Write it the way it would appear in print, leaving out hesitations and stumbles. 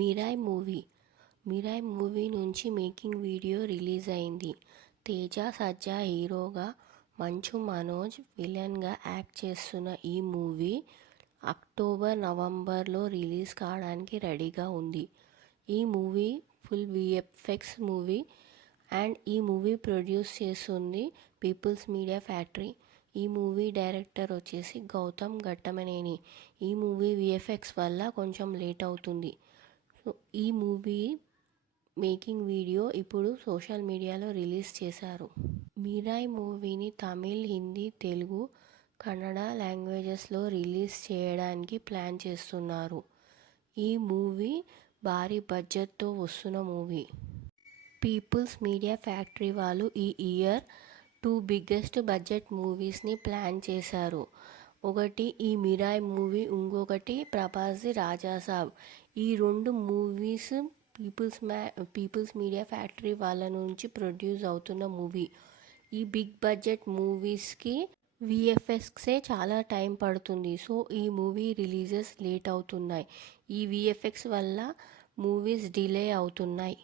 Mirai movie నుంచి making video release అయింది. తేజ సజ్జా హీరోగా, మంచు మనోజ్ విలన్గా యాక్ట్ చేస్తున్న ఈ మూవీ అక్టోబర్, నవంబర్లో రిలీజ్ కావడానికి రెడీగా ఉంది. ఈ movie full VFX movie and ఈ మూవీ ప్రొడ్యూస్ చేస్తుంది పీపుల్స్ మీడియా ఫ్యాక్టరీ. ఈ మూవీ డైరెక్టర్ వచ్చేసి గౌతమ్ ఘట్టమనేని. ఈ మూవీ విఎఫ్ఎక్స్ వల్ల కొంచెం లేట్ అవుతుంది. సో ఈ మూవీ మేకింగ్ వీడియో ఇప్పుడు సోషల్ మీడియాలో రిలీజ్ చేశారు. మిరాయ్ మూవీని తమిళ్, హిందీ, తెలుగు, కన్నడ లాంగ్వేజెస్లో రిలీజ్ చేయడానికి ప్లాన్ చేస్తున్నారు. ఈ మూవీ భారీ బడ్జెట్తో వస్తున్న మూవీ. పీపుల్స్ మీడియా ఫ్యాక్టరీ వాళ్ళు ఈ ఇయర్ 2 బిగ్గెస్ట్ బడ్జెట్ మూవీస్ని ప్లాన్ చేశారు. ఒకటి ఈ మిరాయ్ మూవీ, ఇంకొకటి ప్రభాస్ది రాజాసాబ్. ఈ 2 మూవీస్ పీపుల్స్ మీడియా ఫ్యాక్టరీ వాళ్ళ నుంచి ప్రొడ్యూస్ అవుతున్న మూవీ. ఈ బిగ్ బడ్జెట్ మూవీస్కి విఎఫ్ఎక్సే చాలా టైం పడుతుంది. సో ఈ మూవీ రిలీజెస్ లేట్ అవుతున్నాయి. ఈ విఎఫ్ఎక్స్ వల్ల మూవీస్ డిలే అవుతున్నాయి.